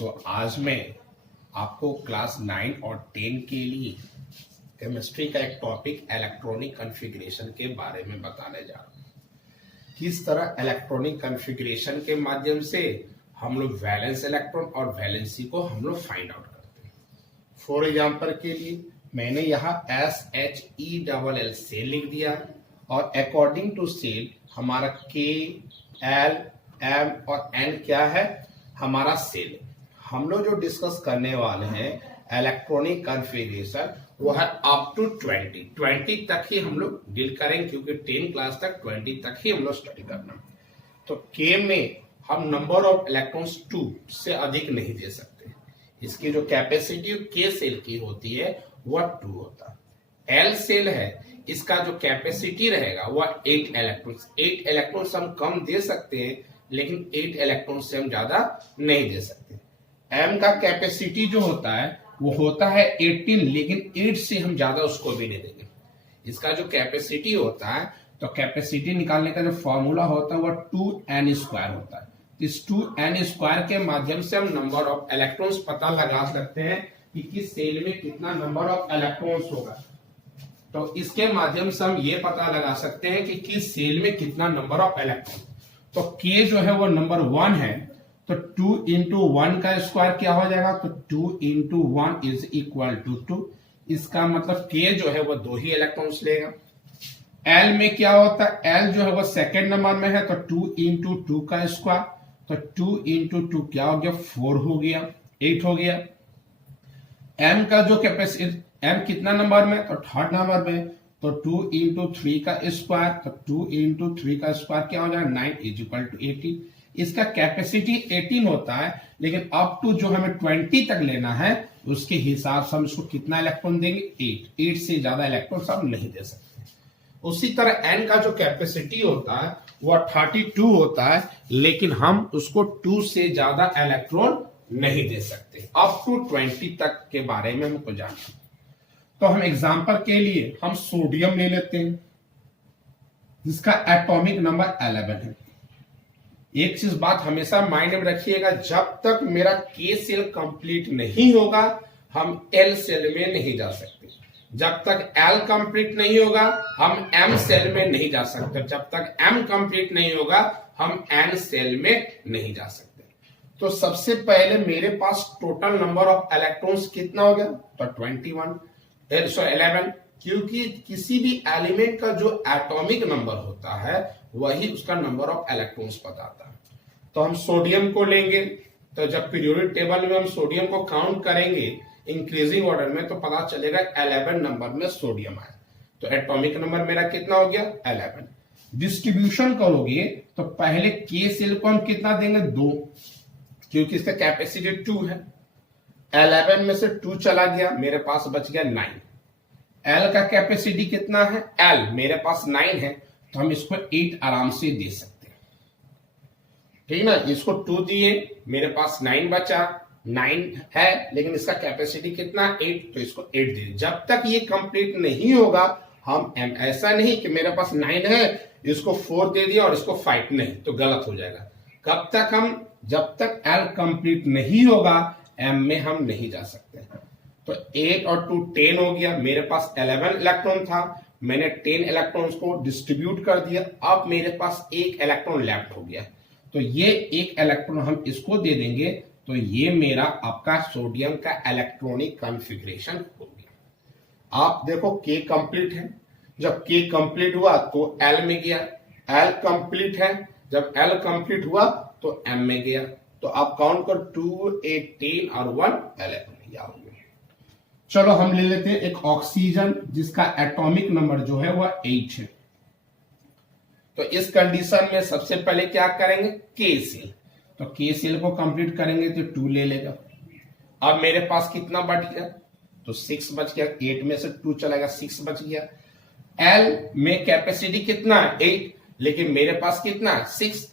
तो आज मैं आपको क्लास 9 और 10 के लिए केमिस्ट्री का एक टॉपिक इलेक्ट्रॉनिक कॉन्फ़िगरेशन के बारे में बताने जा रहा हूँ। किस तरह इलेक्ट्रॉनिक कॉन्फ़िगरेशन के माध्यम से हम लोग वैलेंस इलेक्ट्रॉन और वैलेंसी को हम लोग फाइंड आउट करते हैं। फॉर एग्जांपल के लिए मैंने यहाँ SHELL सेल लिख दिया और अकॉर्डिंग टू सेल हमारा K, L, M और N क्या है, हमारा सेल। हम लोग जो डिस्कस करने वाले हैं इलेक्ट्रॉनिक कॉन्फ़िगरेशन वो है अप टू 20 तक ही हम लोग डील करेंगे, क्योंकि 10 क्लास तक 20 तक ही हम लोग स्टडी करना। तो K में हम नंबर ऑफ इलेक्ट्रॉन्स 2 से अधिक नहीं दे सकते। इसकी जो कैपेसिटी K सेल की होती है वह 2 होता है। L सेल है, इसका जो कैपेसिटी रहेगा वह 8 इलेक्ट्रॉन्स। 8 इलेक्ट्रॉन्स हम कम दे सकते हैं, लेकिन 8 इलेक्ट्रॉन से हम ज्यादा नहीं दे सकते। M का कैपेसिटी जो होता है वो होता है 18, लेकिन 8 से हम ज्यादा उसको भी नहीं देंगे। इसका जो कैपेसिटी होता है, तो कैपेसिटी निकालने का जो फॉर्मूला होता है वह 2n² होता है। इस 2n² के माध्यम से हम नंबर ऑफ इलेक्ट्रॉन्स पता लगा सकते हैं कि किस सेल में कितना नंबर ऑफ इलेक्ट्रॉन्स होगा। तो इसके माध्यम से हम ये पता लगा सकते हैं कि किस सेल में कितना नंबर ऑफ इलेक्ट्रॉन। तो K जो है वो नंबर 1 है, तो 2 इंटू 1 का स्क्वायर क्या हो जाएगा, तो 2 इंटू 1 इज इक्वल टू 2। इसका मतलब K जो है वो 2 ही इलेक्ट्रॉन्स लेगा। L में क्या होता है, L जो है वो सेकेंड नंबर में है, तो 2 इंटू 2 का स्क्वायर, तो 2 इंटू 2 क्या हो गया, 4 हो गया, 8 हो गया। M का जो कैपेसिटी, M कितना नंबर में, तो थर्ड नंबर में, तो 2 इंटू 3 का स्क्वायर, तो 2 इंटू 3 का स्क्वायर क्या हो जाएगा, 9 इज इक्वल टू 18। इसका कैपेसिटी 18 होता है, लेकिन अप टू जो हमें 20 तक लेना है उसके हिसाब से हम इसको कितना इलेक्ट्रॉन देंगे, 8 से ज्यादा इलेक्ट्रॉन हम नहीं दे सकते। उसी तरह N का जो कैपेसिटी होता है वह 32 होता है, लेकिन हम उसको 2 से ज्यादा इलेक्ट्रॉन नहीं दे सकते। अप टू 20 तक के बारे में हमको जानना। तो हम एग्जांपल के लिए हम सोडियम ले लेते हैं, जिसका एटॉमिक नंबर 11 है। एक चीज बात हमेशा माइंड में रखिएगा, जब तक मेरा K सेल कंप्लीट नहीं होगा हम L सेल में नहीं जा सकते। जब तक L कंप्लीट नहीं होगा हम M सेल में नहीं जा सकते। जब तक M कंप्लीट नहीं होगा हम N सेल में नहीं जा सकते। तो सबसे पहले मेरे पास टोटल नंबर ऑफ इलेक्ट्रॉन्स कितना हो गया, तो 11, क्योंकि किसी भी एलिमेंट का जो एटॉमिक नंबर होता है वही उसका नंबर ऑफ इलेक्ट्रॉन्स बताता है। तो हम सोडियम को लेंगे, तो जब पीरियोडिक टेबल में हम सोडियम को काउंट करेंगे इंक्रीजिंग ऑर्डर में, तो पता चलेगा 11 नंबर में सोडियम आया। तो एटॉमिक नंबर मेरा कितना हो गया, 11। डिस्ट्रीब्यूशन करोगे तो पहले K सेल को हम कितना देंगे, 2, क्योंकि इसका कैपेसिटी 2 है। 11 में से 2 चला गया, मेरे पास बच गया 9। L का कैपेसिटी कितना है, L मेरे पास 9 है, तो हम इसको 8 आराम से दे सकते हैं, ठीक ना। इसको 2 दिए, मेरे पास 9 बचा, 9 है लेकिन इसका कैपेसिटी कितना, 8, तो इसको 8 दे। जब तक ये कंप्लीट नहीं होगा हम ऐसा नहीं कि मेरे पास 9 है इसको 4 दे दिया और इसको 5, नहीं, तो गलत हो जाएगा। कब तक हम, जब तक L कंप्लीट नहीं होगा M में हम नहीं जा सकते। तो 8 और 2 10 हो गया, मेरे पास 11 इलेक्ट्रॉन था, मैंने 10 इलेक्ट्रॉन्स को डिस्ट्रीब्यूट कर दिया, अब मेरे पास 1 इलेक्ट्रॉन लेफ्ट हो गया। तो ये 1 इलेक्ट्रॉन हम इसको दे देंगे, तो ये मेरा आपका सोडियम का इलेक्ट्रॉनिक कॉन्फ़िगरेशन हो गया। आप देखो K कंप्लीट है, जब K कंप्लीट हुआ तो L में गया, L कंप्लीट है, जब L कंप्लीट हुआ तो M में गया। तो आप काउंट कर 2, 8, 10 और 1 11 या हो गया। चलो हम ले लेते हैं एक ऑक्सीजन, जिसका एटॉमिक नंबर जो है वह 8 है। तो इस कंडीशन में सबसे पहले क्या करेंगे, K सेल, तो K सेल को कंप्लीट करेंगे तो 2 ले लेगा। अब मेरे पास कितना बच गया, तो 6 बच गया, 8 में से 2 चला गया, 6 बच गया। L में कैपेसिटी कितना है, 8, लेकिन मेरे पास कितना है, 6।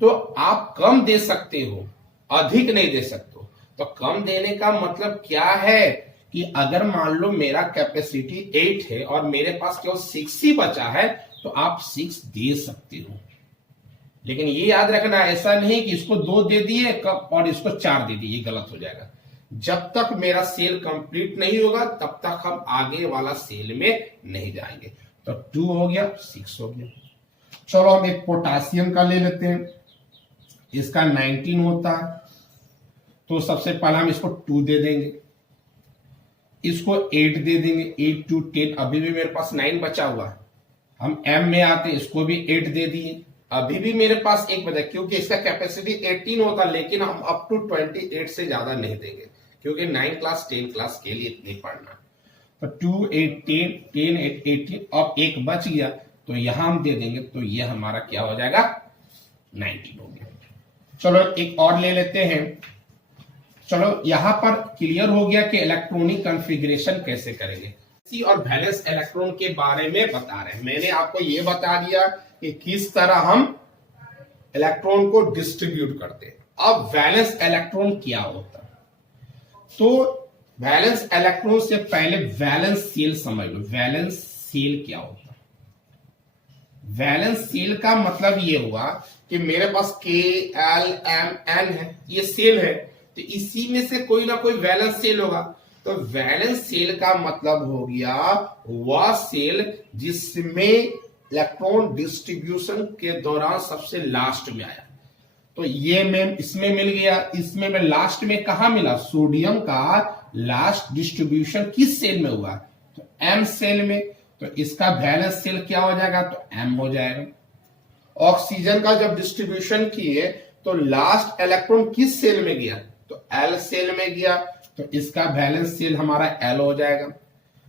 तो आप कम दे सकते हो, अधिक नहीं दे सकते हो। तो कम देने का मतलब क्या है कि अगर मान लो मेरा कैपेसिटी 8 है और मेरे पास केवल 6 ही बचा है, तो आप 6 दे सकते हो। लेकिन ये याद रखना, ऐसा नहीं कि इसको 2 दे दिए और इसको 4 दे दिए, ये गलत हो जाएगा। जब तक मेरा सेल कंप्लीट नहीं होगा तब तक हम आगे वाला सेल में नहीं जाएंगे। तो 2 हो गया, 6 हो गया। चलो हम एक पोटासियम का ले लेते हैं, इसका 19 होता है, तो सबसे पहले हम इसको 2 दे देंगे, इसको 8 दे देंगे, 8 2 10, अभी भी मेरे पास 9 बचा हुआ है। हम m में आते, इसको भी 8 दे दिए, अभी भी मेरे पास 1 बचा, क्योंकि इसका कैपेसिटी 18 होता, लेकिन हम अप टू 28 से ज्यादा नहीं देंगे, क्योंकि 9 क्लास 10 क्लास के लिए इतनी पढ़ना। तो 2 8 10 10 8 18, अब 1 बच गया, तो यहां हम दे देंगे, तो ये हमारा क्या हो जाएगा, 19 हो गया। चलो एक और ले लेते हैं। चलो यहां पर क्लियर हो गया कि इलेक्ट्रॉनिक कॉन्फ़िगरेशन कैसे करेंगे। और वैलेंस इलेक्ट्रॉन के बारे में बता रहे हैं। मैंने आपको यह बता दिया कि किस तरह हम इलेक्ट्रॉन को डिस्ट्रीब्यूट करते हैं। अब वैलेंस इलेक्ट्रॉन क्या होता है, तो वैलेंस इलेक्ट्रॉन से पहले वैलेंस सेल समझ लो। वैलेंस सेल क्या होता है? वैलेंस सेल का मतलब ये हुआ कि मेरे पास K, L, M, N है, ये सेल है, तो इसी में से कोई ना कोई वैलेंस सेल होगा। तो वैलेंस सेल का मतलब हो गया वह सेल जिसमें इलेक्ट्रॉन डिस्ट्रीब्यूशन के दौरान सबसे लास्ट में आया। तो ये में इसमें मिल गया, इसमें मैं लास्ट में कहा मिला, सोडियम का लास्ट डिस्ट्रीब्यूशन किस सेल में हुआ, तो M सेल में, तो इसका वैलेंस सेल क्या हो जाएगा, तो M हो जाएगा। ऑक्सीजन का जब डिस्ट्रीब्यूशन किए तो लास्ट इलेक्ट्रॉन किस सेल में गया, तो L सेल में गया, तो इसका वैलेंस सेल हमारा L हो जाएगा।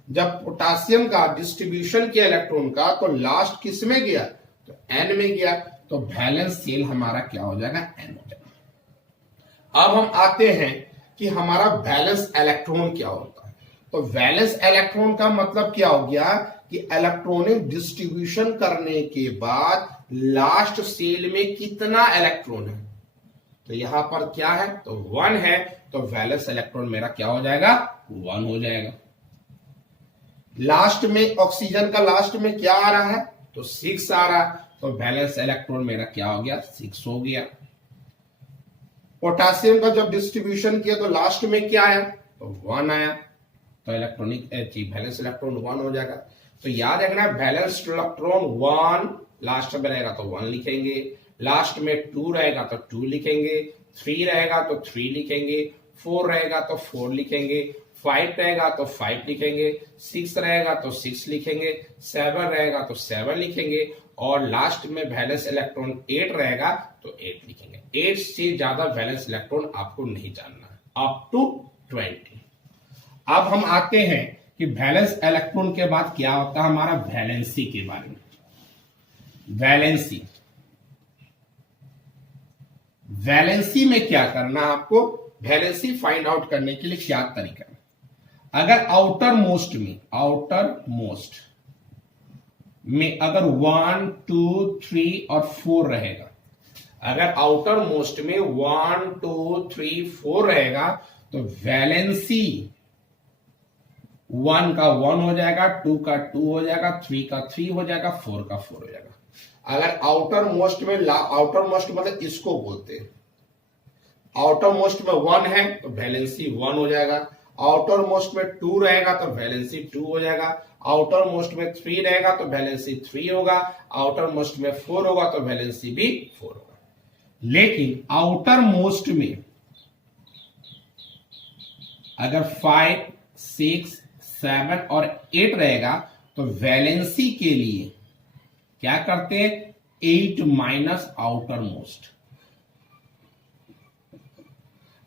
जब पोटासियम का डिस्ट्रीब्यूशन किया इलेक्ट्रॉन का, तो लास्ट किस में गया, तो N में गया, तो वैलेंस सेल हमारा क्या हो जाएगा, N हो जाएगा। अब हम आते हैं कि हमारा वैलेंस इलेक्ट्रॉन क्या होता है। तो वैलेंस इलेक्ट्रॉन का मतलब क्या हो गया कि इलेक्ट्रॉनिक डिस्ट्रीब्यूशन करने के बाद लास्ट सेल में कितना इलेक्ट्रॉन है, तो यहां पर क्या है, तो 1 है, तो वैलेंस इलेक्ट्रॉन मेरा क्या हो जाएगा, 1 हो जाएगा। लास्ट में ऑक्सीजन का लास्ट में क्या आ रहा है, तो 6 आ रहा है, तो वैलेंस इलेक्ट्रॉन मेरा क्या हो गया, 6 हो गया। पोटासियम का जब डिस्ट्रीब्यूशन किया तो लास्ट में क्या आया, तो 1 आया, तो इलेक्ट्रॉनिक वैलेंस इलेक्ट्रॉन 1 हो जाएगा। तो याद रखना, वैलेंस इलेक्ट्रॉन 1 लास्ट में रहेगा तो 1 लिखेंगे, लास्ट में 2 रहेगा तो 2 लिखेंगे, 3 रहेगा तो 3 लिखेंगे, 4 रहेगा तो 4 लिखेंगे, 5 रहेगा तो 5 लिखेंगे, 6 रहेगा तो 6 लिखेंगे, 7 रहेगा तो 7 लिखेंगे, और लास्ट में वैलेंस इलेक्ट्रॉन 8 रहेगा तो 8 लिखेंगे। 8 से ज्यादा वैलेंस इलेक्ट्रॉन आपको नहीं जानना है, अप टू 20। अब हम आते हैं कि वैलेंस इलेक्ट्रॉन के बाद क्या होता है, हमारा वैलेंसी के बारे में। वैलेंसी में क्या करना है आपको, वैलेंसी फाइंड आउट करने के लिए क्या तरीका है। अगर आउटर मोस्ट में अगर 1 2 3 और 4 रहेगा, अगर आउटर मोस्ट में 1 2 3 4 रहेगा, तो वैलेंसी 1 का 1 हो जाएगा, 2 का 2 हो जाएगा, 3 का 3 हो जाएगा, 4 का 4 हो जाएगा। अगर आउटर मोस्ट में, आउटर मोस्ट मतलब इसको बोलते हैं, आउटर मोस्ट में 1 है तो वैलेंसी 1 हो जाएगा, आउटर मोस्ट में 2 रहेगा तो वैलेंसी 2 हो जाएगा, आउटर मोस्ट में 3 रहेगा तो वैलेंसी 3 होगा, आउटर मोस्ट में 4 होगा तो वैलेंसी भी 4 होगा। लेकिन आउटर मोस्ट में अगर 5 6 7 और 8 रहेगा तो वैलेंसी के लिए क्या करते हैं, 8 माइनस आउटर मोस्ट।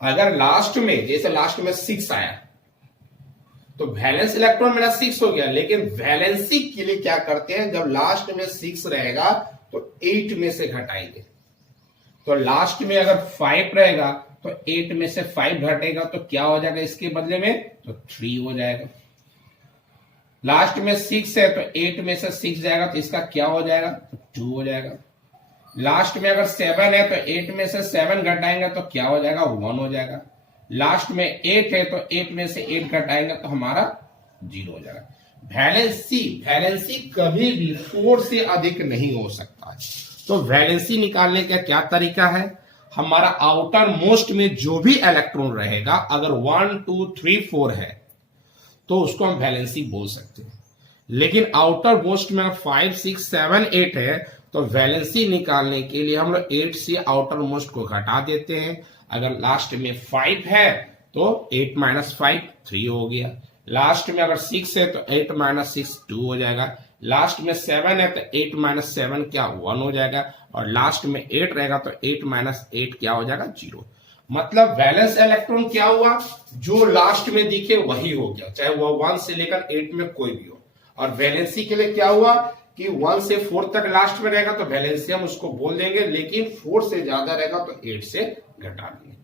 अगर लास्ट में, जैसे लास्ट में 6 आया तो वैलेंस इलेक्ट्रॉन मेरा 6 हो गया, लेकिन वैलेंसी के लिए क्या करते हैं, जब लास्ट में 6 रहेगा तो 8 में से घटाएंगे। तो लास्ट में अगर 5 रहेगा तो 8 में से 5 घटेगा तो क्या हो जाएगा इसके बदले में, तो 3 हो जाएगा। लास्ट में 6 है तो 8 में से 6 जाएगा तो इसका क्या हो जाएगा, तो 2 हो जाएगा। लास्ट में अगर 7 है तो 8 में से 7 घटाएंगे तो क्या हो जाएगा, 1 हो जाएगा। लास्ट में 8 है तो 8 में से 8 घटाएंगे तो हमारा 0 हो जाएगा। वैलेंसी कभी भी 4 से अधिक नहीं हो सकता है। तो वैलेंसी निकालने का क्या तरीका है, हमारा आउटर मोस्ट में जो भी इलेक्ट्रॉन रहेगा अगर 1 2 3 4 है तो उसको हम वैलेंसी बोल सकते हैं। लेकिन आउटर मोस्ट में 5 6 7 8 है तो वैलेंसी निकालने के लिए हम लोग 8 से आउटर मोस्ट को घटा देते हैं। अगर लास्ट में 5 है तो 8 - 5 3 हो गया, लास्ट में अगर 6 है तो 8 - 6 2 हो जाएगा, लास्ट में 7 है तो 8 - 7 क्या 1 हो जाएगा, और लास्ट में 8 रहेगा तो 8 - 8 क्या हो जाएगा 0। मतलब वैलेंस इलेक्ट्रॉन क्या हुआ, जो लास्ट में दिखे वही हो गया, चाहे वो 1 से लेकर 8 में कोई भी हो। और वैलेंसी के लिए क्या हुआ कि 1 से 4 तक लास्ट में रहेगा तो वैलेंसी हम उसको बोल देंगे, लेकिन 4 से ज्यादा रहेगा तो 8 से घटा देंगे।